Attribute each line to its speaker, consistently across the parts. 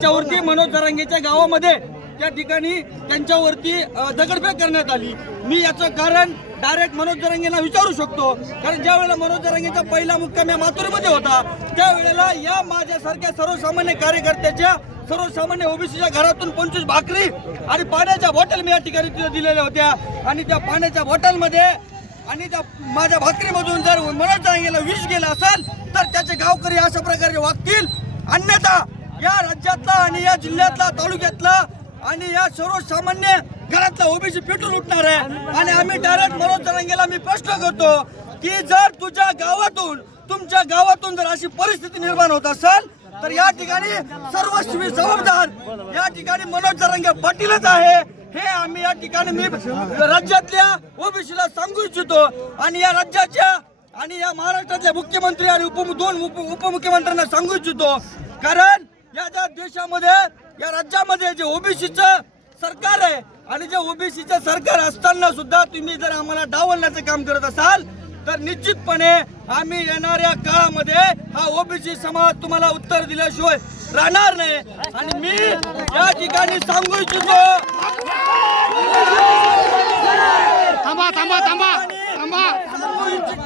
Speaker 1: त्याच्यावरती मनोज जरांगेच्या गावामध्ये त्या ठिकाणी त्यांच्यावरती दगडफेक करण्यात आली. मी याचं कारण डायरेक्ट मनोज जरांगेंना विचारू शकतो. कारण ज्या वेळेला मनोज जरांगेचा पहिला मुक्काम या माथुरीमध्ये होता त्यावेळेला या माझ्यासारख्या सर्वसामान्य कार्यकर्त्याच्या सर्वसामान्य ओबीसीच्या घरातून पंचवीस भाकरी आणि पाण्याच्या बॉटल मी या ठिकाणी तिथे दिलेल्या होत्या. आणि त्या पाण्याच्या बॉटलमध्ये आणि त्या माझ्या भाकरीमधून जर मनोज जरांगेला विष गेला असेल तर त्याचे गावकरी अशा प्रकारे वागतील. अन्यथा या राज्यातला आणि या जिल्ह्यातला तालुक्यातला आणि या सर्वसामान्य घरातला ओबीसी पेटून उठणार आहे. आणि आम्ही डायरेक्ट मनोज तरंगेला मी प्रश्न करतो की जर तुझ्या गावातून तुमच्या गावातून जर अशी परिस्थिती निर्माण होत असेल तर या ठिकाणी सर्व जबाबदार या ठिकाणी मनोज तरंगे पाटीलच आहे. हे आम्ही या ठिकाणी मी राज्यातल्या ओबीसीला सांगू इच्छितो. आणि या राज्याच्या आणि या महाराष्ट्रातल्या मुख्यमंत्री आणि उप दोन उप उपमुख्यमंत्र्यांना सांगू इच्छितो. कारण या ज्या देशामध्ये या राज्यामध्ये जे ओबीसीचं सरकार आहे आणि जे ओबीसीचं सरकार असताना सुद्धा तुम्ही जर आम्हाला डावलण्याचं काम करत असाल तर निश्चितपणे आम्ही येणाऱ्या काळामध्ये हा ओबीसी समाज तुम्हाला उत्तर दिल्याशिवाय राहणार नाही. आणि मी या ठिकाणी सांगू इच्छितो
Speaker 2: थांबा थांबा थांबा थांबा.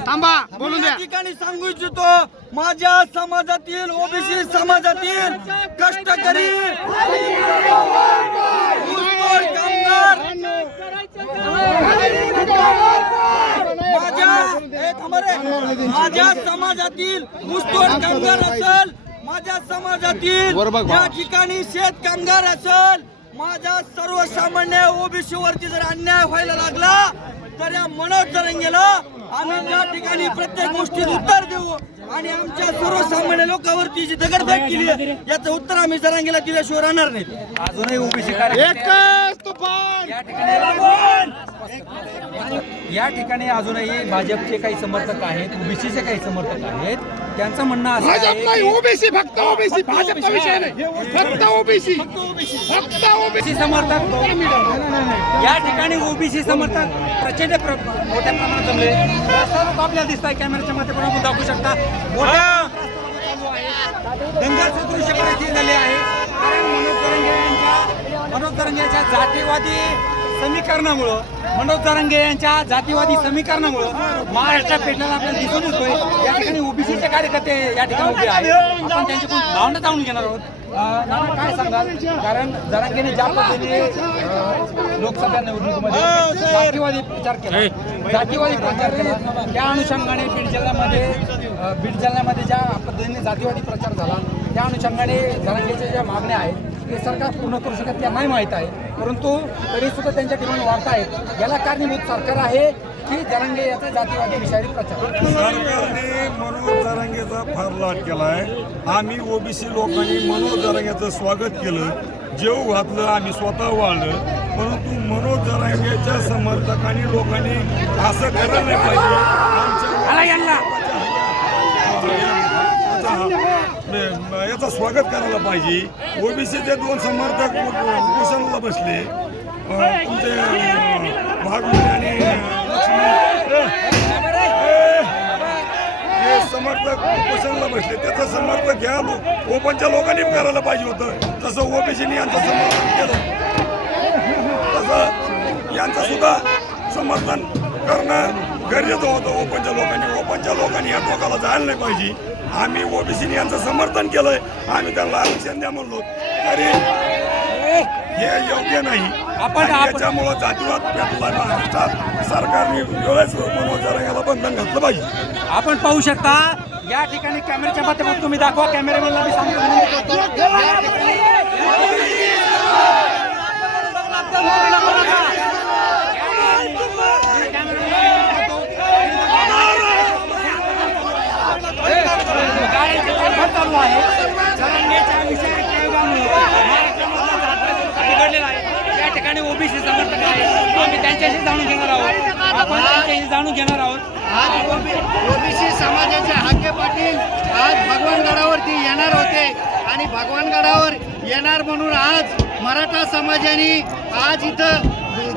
Speaker 2: थांबा बोलून द्या
Speaker 1: ठिकाणी सांगू इच्छितो माझ्या समाजातील ओबीसी समाजातील कष्टकरी माझ्या. माझ्या समाजातील ऊसतोड कामगार असल माझ्या समाजातील या ठिकाणी शेत कामगार असल माझ्या सर्वसामान्य ओबीसी वरती जर अन्याय व्हायला लागला तर या मनोज जरंगेला आम्ही त्या ठिकाणी प्रत्येक गोष्टीत उत्तर देऊ आणि आमच्या सर्वसामान्य लोकांवरती जी दगडफेक केली आहे, याचं उत्तर आम्ही जरांगेला दिल्याशिवाय राहणार नाही.
Speaker 3: अजूनही ओबीसी
Speaker 2: एकच
Speaker 3: या ठिकाणी या ठिकाणी अजूनही भाजपचे काही समर्थक आहेत ओबीसीचे काही समर्थक आहेत. त्यांचं म्हणणं असं
Speaker 2: भाजप
Speaker 3: आहे
Speaker 2: ओबीसी फक्त ओबीसी भाजपचा विषय नाही. फक्त ओबीसी. फक्त ओबीसी.
Speaker 3: ओबीसी. समर्थक. या ठिकाणी ओबीसी समर्थक प्रचंड प्र- मोठ्या प्रमाणात जमले. रस्ता आपल्याला दिसत आहे कॅमेऱ्याच्या माध्यमातून आपण दाखवू शकता? मोठ्या दंगल सदृश्य परिस्थिती झाली आहे कारण मनोज तरंगे यांच्या मनोज तरंगे यांच्या जातीवादी समीकरणामुळं मनोज तरंगे यांच्या जातीवादी समीकरणामुळं महाराष्ट्रात पेटलेला आपल्याला दिसून येतोय. या ठिकाणी ओबीसीचे कार्यकर्ते या ठिकाणी उभे आहेत. आपण त्यांच्याकडून भावना जाणून घेणार आहोत. नाना काय सांगाल? कारण जरांगेने ज्या पद्धतीने लोकसभा निवडणुकीमध्ये जातीवादी प्रचार केला. जातीवादी प्रचार केला त्या अनुषंगाने बीड जिल्ह्यामध्ये बीड जिल्ह्यामध्ये ज्या पद्धतीने जातीवादी प्रचार झाला त्या अनुषंगाने जरांगेच्या ज्या मागण्या आहेत ते सरकार पूर्ण करू शकत त्या नाही माहीत आहे. परंतु तरी सुद्धा त्यांच्या ठिकाणी वाढत आहेत. याला कारणीभूत सरकार आहे की जरांगे याचा जातीवादी विषारी प्रचार.
Speaker 4: सरकारने मनोज जरांगेचा फार लाट केलाय. आम्ही ओबीसी लोकांनी मनोज जरांगेचं स्वागत केलं. जेव घातलं आम्ही स्वतः वाळलं परंतु मनोज जरांगेच्या समर्थकांनी लोकांनी असं करायला नाही पाहिजे. आमच्या याचं स्वागत करायला पाहिजे. ओबीसीचे दोन समर्थक उपोषणाला बसले. तुमचे भागवत आणि हे समर्थक उपोषणाला बसले. त्याचं समर्थक घ्या. ओपनच्या लोकांनी करायला पाहिजे होतं. तसं ओबीसीने यांचं समर्थन केलं. तसं यांचं सुद्धा समर्थन करणं गरजेचं होतं. ओपनच्या लोकांनी ओपनच्या लोकांनी या टोकाला जायला नाही पाहिजे. आम्ही ओबीसीने यांचं समर्थन केलंय. आम्ही त्यांना आरक्षण द्या म्हणलो. तरी हे योग्य नाही.
Speaker 3: आपण-
Speaker 4: आणि
Speaker 3: आपण-
Speaker 4: याच्यामुळं जातीवाद पेटला. महाराष्ट्रात सरकारने वेळेस मनोज याला बंधन घातलं पाहिजे.
Speaker 3: आपण पाहू शकता या ठिकाणी कॅमेऱ्याच्या माध्यमातून तुम्ही दाखवा. कॅमेरामॅनला मी सांगतो विनंती ठिकाणी- चालू आहे. विषयाच्या महाराष्ट्रामधला बिघडलेला आहे. ठिकाणी ओबीसी समर्थक आम्ही त्यांच्याशी जाणून घेणार आहोत. आपण त्यांच्याशी जाणून घेणार आहोत.
Speaker 5: आज ओबीसी समाजाचे हाके पाटील आज भगवानगडावरती येणार होते आणि भगवानगडावर येणार म्हणून आज मराठा समाजाने आज इथं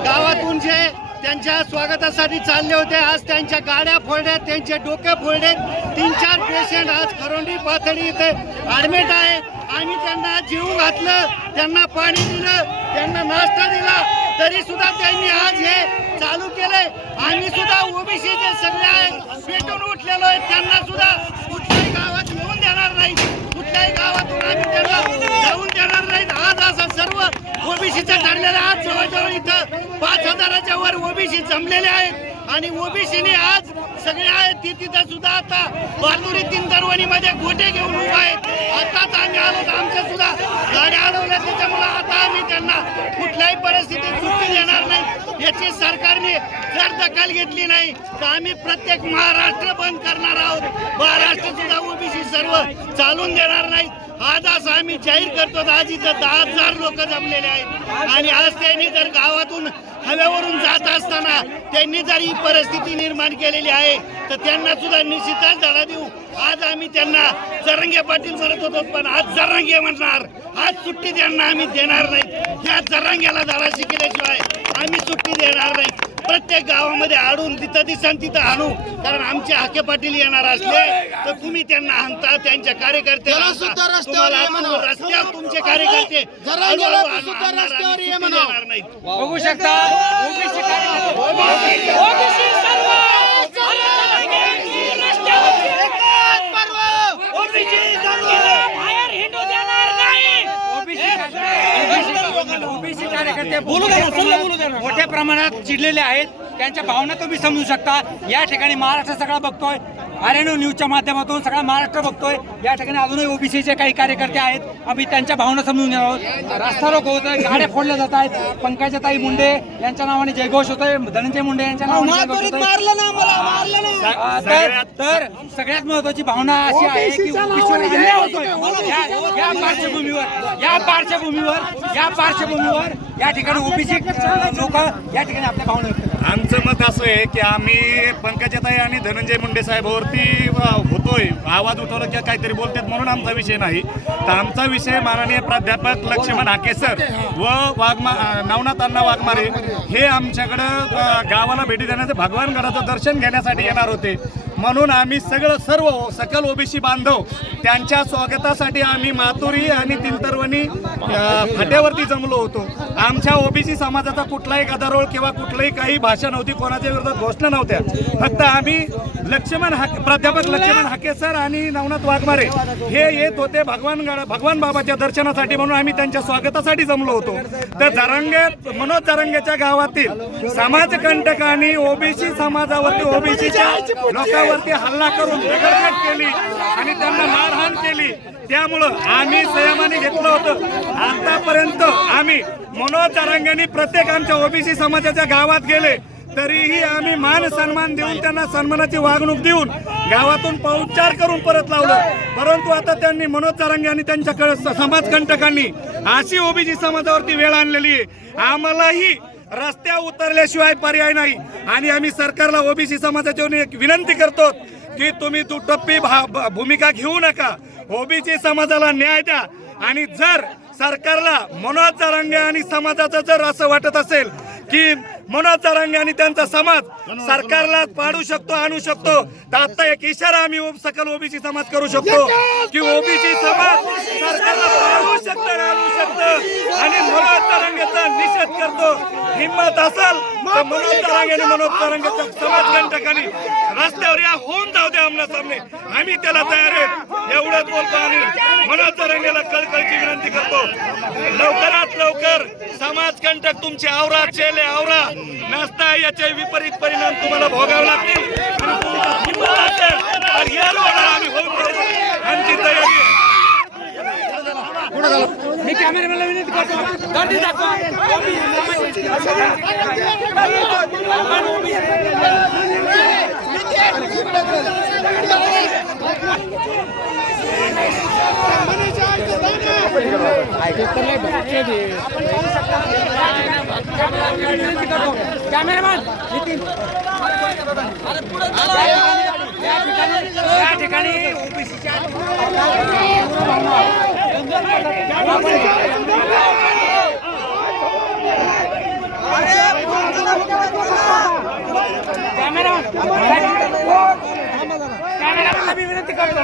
Speaker 5: गावातून जे त्यांच्या स्वागतासाठी चालले होते. आज त्यांच्या गाड्या फोडल्यात त्यांचे डोके फोडलेत तीन चार पेशंट आज खरोंडी पाथडी इथे ॲडमिट आहे. आम्ही त्यांना जीव घातलं त्यांना पाणी दिलं त्यांना नाश्ता दिला. तरी सुद्धा त्यांनी आज हे चालू केले आम्ही सुद्धा ओबीसीचे सगळे आहेत पेटून उठलेलो आहे. त्यांना सुद्धा कुठल्याही गावात येऊन देणार नाही. कुठल्याही गावातून आम्ही त्यांना जाऊन देणार नाही. ओबीसीचं ठरलेलं आज जवळजवळ इथं पाच हजाराच्या वर ओबीसी जमलेले आहेत. आणि ओबीसीने आज सगळे आहेत ते तिथं सुद्धा आता बालुरी तीन मध्ये गोटे घेऊन उभा आहेत. आताच आम्ही आलो तर आमच्या सुद्धा गाड्या अडवल्या त्याच्यामुळे आता आम्ही त्यांना कुठल्याही परिस्थितीत सुट्टी देणार नाही. याची सरकारने जर दखल घेतली नाही. तर आम्ही प्रत्येक महाराष्ट्र बंद करणार आहोत. महाराष्ट्र सुद्धा ओबीसी सर्व चालून देणार नाही आज असं आम्ही जाहीर करतो आज इथं दहा हजार लोक जमलेले आहेत. आणि आज त्यांनी जर गावातून हव्यावरून जात असताना त्यांनी जर ही परिस्थिती निर्माण केलेली आहे तर त्यांना सुद्धा निश्चितच धडा देऊ. आज आम्ही त्यांना जरंगे पाटील म्हणत होतो पण आज जरंगे म्हणणार. आज सुट्टी त्यांना आम्ही देणार नाही. या जरंग्याला धडा शिकल्याशिवाय आम्ही सुट्टी देणार नाही. प्रत्येक गावामध्ये आडून तिथं दिसन तिथं आणू. कारण आमचे हाके पाटील येणार असले तर तुम्ही त्यांना आणता त्यांच्या कार्यकर्ते रस्त्यावर तुमचे कार्यकर्ते
Speaker 3: बघू शकता. कार्यकर्ते
Speaker 1: बोलू द्या.
Speaker 3: मोठ्या प्रमाणात चिडलेले आहेत. त्यांच्या भावना तुम्ही समजू शकता. या ठिकाणी महाराष्ट्र सगळा बघतोय. आर्यनो न्यूजच्या माध्यमातून सगळा महाराष्ट्र बघतोय. या ठिकाणी अजूनही ओबीसीचे काही कार्यकर्ते आहेत. आम्ही त्यांच्या भावना समजून घेणार आहोत. रस्ता रोक होत आहे गाड्या फोडल्या जात आहेत. पंकजाताई मुंडे यांच्या नावाने जयघोष होतोय. धनंजय मुंडे यांच्या नावाने तर तर सगळ्यात महत्वाची भावना अशी आहे की या- पार्श्वभूमीवर या पार्श्वभूमीवर या पार्श्वभूमीवर या ठिकाणी ओबीसी लोक या ठिकाणी आपल्या भावना
Speaker 6: आमचं मत असं आहे की आम्ही पंकजाताई आणि धनंजय मुंडे साहेबावरती होतोय. आवाज उठवला किंवा काहीतरी बोलतात म्हणून आमचा विषय नाही. तर आमचा विषय माननीय प्राध्यापक लक्ष्मण हाके सर व वाघमा नवनाथ अण्णा वाघमारे हे आमच्याकडं गावाला भेटी देण्याचं भगवानगडाचं दर्शन घेण्यासाठी येणार होते. म्हणून आम्ही सगळं सर्व सकल ओबीसी बांधव त्यांच्या स्वागतासाठी आम्ही मातुरी आणि तिंतरवणी फाट्यावरती जमलो होतो. आमच्या ओबीसी समाजाचा कुठलाही गदारोळ किंवा कुठलंही काही भाषा नव्हती कोणाच्या विरोधात घोषणा नव्हत्या. फक्त आम्ही लक्ष्मण हाके प्राध्यापक लक्ष्मण हाके सर आणि नवनाथ वाघमारे हे येत होते भगवान गड- भगवान बाबाच्या दर्शनासाठी म्हणून आम्ही त्यांच्या स्वागतासाठी जमलो होतो. तर जरंगे मनोज जरंगेच्या गावातील समाजकंटकांनी ओबीसी समाजावरती ओबीसीच्या लोकांवरती हल्ला करून दगडफेट केली आणि त्यांना मारहाण केली. त्यामुळं आम्ही संयमाने घेतलं होतं. आतापर्यंत आम्ही मनोज जरांगेंनी प्रत्येक आमच्या ओबीसी समाजाच्या गावात गेले. तरीही आम्ही मान सन्मान देऊन त्यांना सन्मानाची वागणूक देऊन गावातून पाउच्चार करून परत लावलं. परंतु आता त्यांनी मनोज जरांगे आणि त्यांच्याकडे समाजकंटकांनी अशी ओबीसी समाजावरती वेळ आणलेली आहे. आम्हालाही रस्त्या उतरल्याशिवाय पर्याय नाही. आणि आम्ही सरकारला ओबीसी समाजाच्या एक विनंती करतो की तुम्ही दुटप्पी भा- भूमिका घेऊ नका. ओबीसी समाजाला न्याय द्या. आणि जर सरकारला मनोज जरांगे आणि समाजाचं जर असं वाटत असेल की मनोज जरांगे आणि त्यांचा समाज सरकारला पाडू शकतो आणू शकतो. तर आता एक इशारा आम्ही सकल ओबीसी समाज करू शकतो. की ओबीसी समाज सरकारला पाडू शकतं आणि शकतं. आणि मनोज जरांगेचा निषेध करतो. हिंमत असेल तर मनोज जरांगे आणि मनोज जरांगेच्या समाज कंटकांनी रस्त्यावर या होऊन जाऊ द्या आमना सामने आम्ही त्याला तयार आहे. एवढंच बोलतो आणि मनोज जरांगेला कळकळीची विनंती करतो. लवकरात लवकर समाज कंटक तुमचे आवरा चेले आवरा. नसता याचे विपरीत परिणाम तुम्हाला भोगावे लागतील. आम्ही आमची तयारी
Speaker 3: मी कॅमेरामॅनला विनंती करतो. गर्दी दाखवा. कॅमेरामॅन नितीन या ठिकाणी. कॅमेरामॅन विनंती करतो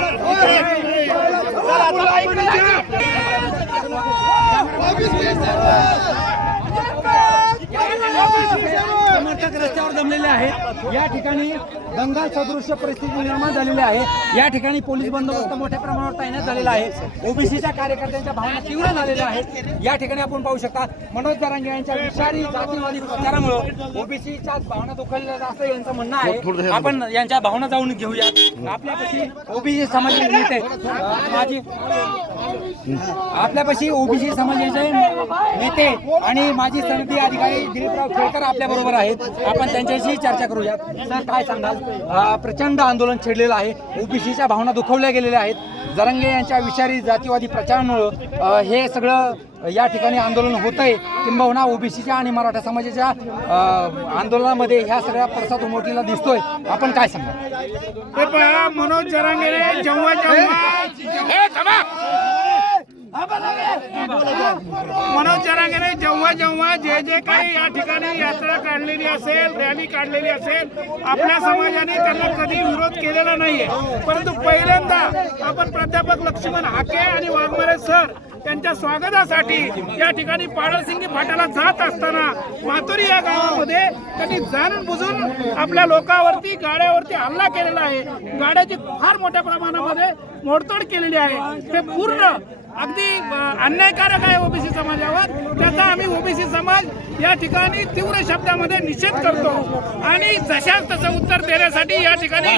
Speaker 3: समर्थक रस्त्यावर जमलेले आहे. या ठिकाणी दंगा सदृश्य परिस्थिती निर्माण झालेली आहे. या ठिकाणी पोलीस बंदोबस्त मोठ्या प्रमाणावर तैनात झालेला आहे. ओबीसीच्या कार्यकर्त्यांच्या भावना तीव्र झालेल्या आहेत. या ठिकाणी आपण पाहू शकता मनोज दरांगे यांच्या विषारी जातीवादी प्रचारामुळे ओबीसीच्या भावना दुखवलेल्या असं यांचं म्हणणं आहे. आपण यांच्या भावना जाऊन घेऊया. आपल्यापाशी ओबीसी समाजाचे नेते माझी आपल्यापाशी ओबीसी समाजाचे नेते आणि माजी सनदी अधिकारी दिलीपराव खेळकर आपल्या बरोबर आहेत. आपण त्यांच्याशी चर्चा करूया सर काय सांगाल? प्रचंड आंदोलन छेडलेलं आहे. ओबीसीच्या भावना दुखवल्या गेलेल्या आहेत. जरंगे यांच्या विषारी जातीवादी प्रचारामुळं हे सगळं या ठिकाणी आंदोलन होत आहे किंबहुना ओबीसीच्या आणि मराठा समाजाच्या आंदोलनामध्ये ह्या सगळ्या प्रसाद उमटलेला दिसतोय. आपण काय
Speaker 2: हे पहा मनोज जेव्हा मनोज जरांगेने जेव्हा जेव्हा जे जे काही या ठिकाणी यात्रा काढलेली असेल रॅली काढलेली असेल आपल्या समाजाने त्यांना कधी विरोध केलेला नाहीये. परंतु पहिल्यांदा आपण प्राध्यापक लक्ष्मण हाके आणि वाघमारे सर त्यांच्या स्वागतासाठी या ठिकाणी पाडळसिंगी फाट्याला जात असताना मातुरी या गावामध्ये त्यांनी जाणून बुजून आपल्या लोकांवरती गाड्यावरती हल्ला केलेला आहे. गाड्याची फार मोठ्या प्रमाणामध्ये मोडतोड केलेली आहे. ते पूर्ण अगदी अन्यायकारक आहे ओबीसी समाजावर. त्याचा आम्ही ओबीसी समाज या ठिकाणी तीव्र शब्दामध्ये निषेध करतो. आणि जशाच तसं उत्तर देण्यासाठी या ठिकाणी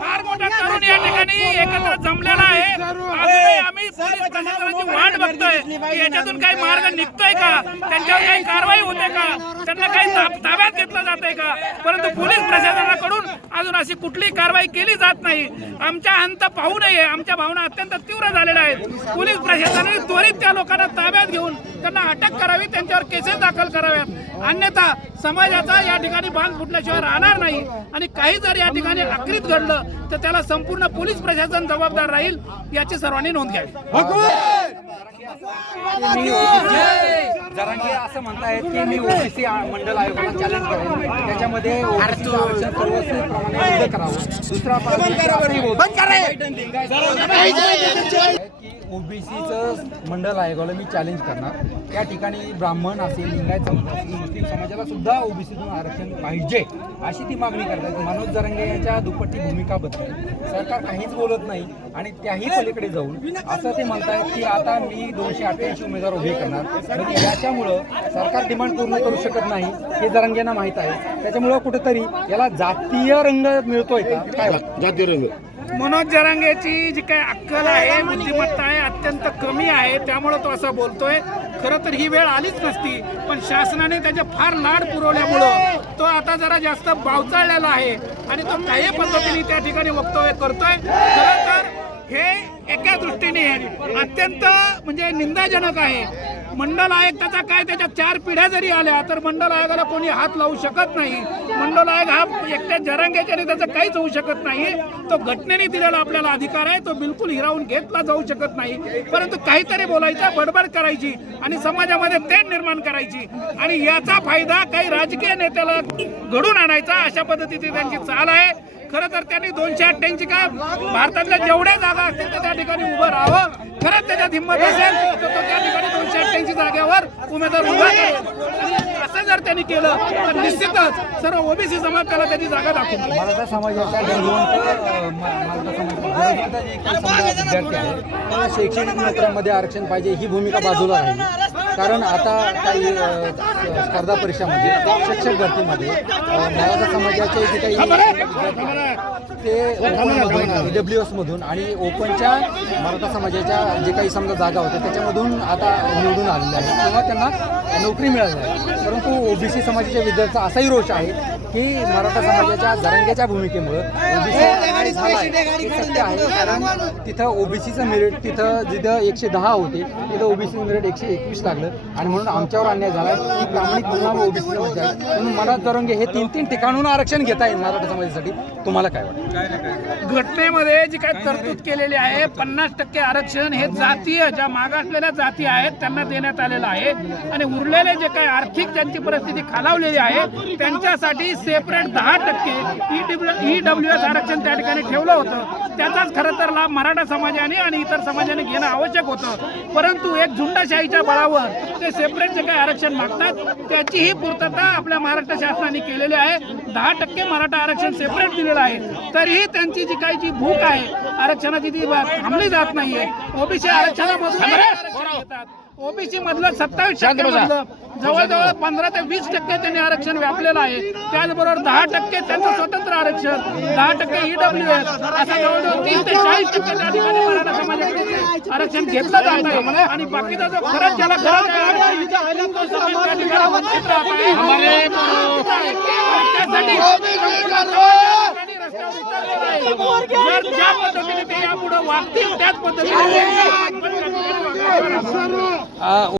Speaker 2: फार मोठा तरुण या ठिकाणी एकत्र जमलेला आहे. अजूनही आम्ही पोलीस प्रशासनाची वाट बघतोय. की याच्यातून काही मार्ग निघतोय का? त्यांच्यावर काही कारवाई होते का? त्यांना काही ताब- ताब्यात घेतलं जातंय का? परंतु पोलीस प्रशासनाकडून अजून अशी कुठलीही कारवाई केली जात नाही. आमच्या अंत पाहू नये. आमच्या भावना अत्यंत तीव्र झालेल्या आहेत. पोलीस प्रशासनाने त्वरित त्या लोकांना ताब्यात घेऊन त्यांना अटक करावी त्यांच्यावर केसेस दाखल कराव्यात. अन्यथा समाजाचा या ठिकाणी बांध फुटल्याशिवाय राहणार नाही. आणि काही जर या ठिकाणी आकृत घडलं तर त्याला संपूर्ण पोलीस प्रशासन जबाबदार राहील याची सर्वांनी नोंद घ्यावी
Speaker 3: जरांगे असं म्हणतायत की मी ओबीसी मंडल आयोगाला चॅलेंज करेन त्याच्यामध्ये ओबीसी आरक्षण करावं दुसरा ओबीसीचं मंडल आयोगाला मी चॅलेंज करणार. त्या ठिकाणी ब्राह्मण असेल लिंगायत समाज असेल मुस्लिम समाजाला सुद्धा ओबीसीतून आरक्षण पाहिजे अशी ती मागणी करतात. मनोज जरंगे यांच्या दुपट्टी भूमिका सरकार काहीच बोलत नाही आणि त्याही पलीकडे जाऊन असं ते म्हणतायत की आता मी दोनशे अठ्ठ्याऐंशी उमेदवार उभे करणार. म्हणजे याच्यामुळं सरकार डिमांड पूर्ण करू शकत नाही हे जरंगेंना माहीत आहे. त्याच्यामुळं कुठेतरी याला जातीय रंग मिळतोय का? काय रंग.
Speaker 2: मनोज जरांगेची जी काही अक्कल आहे बुद्धिमत्ता आहे अत्यंत कमी आहे त्यामुळे तो असा बोलतोय. खरं तर ही वेळ आलीच नसती पण शासनाने त्याचे फार लाड पुरवल्यामुळं तो आता जरा जास्त बावचाळलेला आहे आणि तो काही पद्धतीने त्या ठिकाणी वक्तव्य करतोय. खरं तर हे एका दृष्टीने अत्यंत म्हणजे निंदाजनक आहे. मंडल आयोग त्याचा काय त्याच्या चार पिढ्या जरी आल्या तर मंडल आयोगाला कोणी हात लावू शकत नाही. मंडल आयोग हा एकट्या जरांग्याच्याने त्याचं काहीच होऊ शकत नाही. तो घटनेने दिलेला आपल्याला अधिकार आहे तो बिलकुल हिरावून घेतला जाऊ शकत नाही. परंतु काहीतरी बोलायचं बडबड करायची आणि समाजामध्ये तेढ निर्माण करायची. आणि याचा फायदा काही राजकीय नेत्याला घडून आणायचा अशा पद्धतीची त्यांची चाल आहे. खरं तर त्यांनी दोनशे अठ्ठ्याऐंशी का भारतातल्या जेवढ्या जागा असतील तर त्या ठिकाणी उभं राहावं. खरंच त्याच्यात हिंमत असेल तर तो त्या ठिकाणी दोनशे अठ्ठ्याऐंशी जागेवर उमेदवार उभा करेल असं जर त्यांनी केलं तर निश्चितच सर्व ओबीसी समाज त्याला त्याची जागा दाखवून
Speaker 3: मराठा समाजाच्या विद्यार्थी शैक्षणिक नोकऱ्यांमध्ये आरक्षण पाहिजे ही भूमिका बाजूला राहिली. कारण आता काही स्पर्धा परीक्षामध्ये शिक्षक भरतीमध्ये मराठा समाजाचे जे काही ते डब्ल्यू एस मधून आणि ओपनच्या मराठा समाजाच्या जे काही समजा जागा होत्या त्याच्यामधून आता निवडून आलेल्या आहेत. किंवा त्यांना नोकरी मिळाली आहे. परंतु ओबीसी समाजाच्या विद्यार्थ्यांचा असाही रोष आहे की मराठा समाजाच्या जरांग्याच्या भूमिकेमुळं ओबीसी सत्य आहे. कारण तिथं ओबीसीचं मेरिट तिथं जिथं एकशे दहा होते तिथं ओबीसी मेरिट एकशे एकवीस लागलं. आणि म्हणून आमच्यावर अन्याय झाला ही प्रामाणिक तुलना ओबीसी म्हणून मला जरंगे हे तीन तीन ठिकाणून आरक्षण घेता येईल मराठा समाजासाठी. तुम्हाला काय वाटतं?
Speaker 2: घटनेमध्ये जी काही तरतूद केलेली आहे पन्नास टक्के आरक्षण हे जातीय ज्या मागासलेल्या जाती आहेत त्यांना देण्यात आलेलं आहे. आणि उरलेले जे काही आर्थिक ज्यांची परिस्थिती खालावलेली आहे त्यांच्यासाठी सेपरेट दहा टक्के ई डब्ल्यू एस आरक्षण त्या ठिकाणी ठेवलं होतं. त्याचाच खरं तर लाभ मराठा समाजाने आणि इतर समाजाने घेणं आवश्यक होतं. परंतु एक झुंडाशाहीच्या बळावर ते सेपरेट जे काही आरक्षण मागतात त्याचीही पूर्तता आपल्या महाराष्ट्र शासनाने केलेली आहे. दहा टक्के मराठा आरक्षण सेपरेट दिलेलं आहे. तरीही त्यांची जी काही जी भूक आहे आरक्षणाची ती थांबली जात नाहीये. ओबीसी आरक्षणामधून ओबीसी मधलं सत्तावीस टक्के जवळजवळ पंधरा ते वीस टक्के त्यांनी आरक्षण व्यापलेलं आहे. त्याचबरोबर दहा टक्के त्यांचं स्वतंत्र आरक्षण दहा टक्के ईडब्ल्यू एस असं जवळजवळ तीस ते चाळीस टक्के त्या ठिकाणी मराठा समाजाकडे आरक्षण घेतलं जात आहे. आणि बाकीचा जो खरंच ज्याला खरंच. त्यासाठी ज्या पद्धतीने ते यापुढे वागतील त्याच पद्धतीने Ah,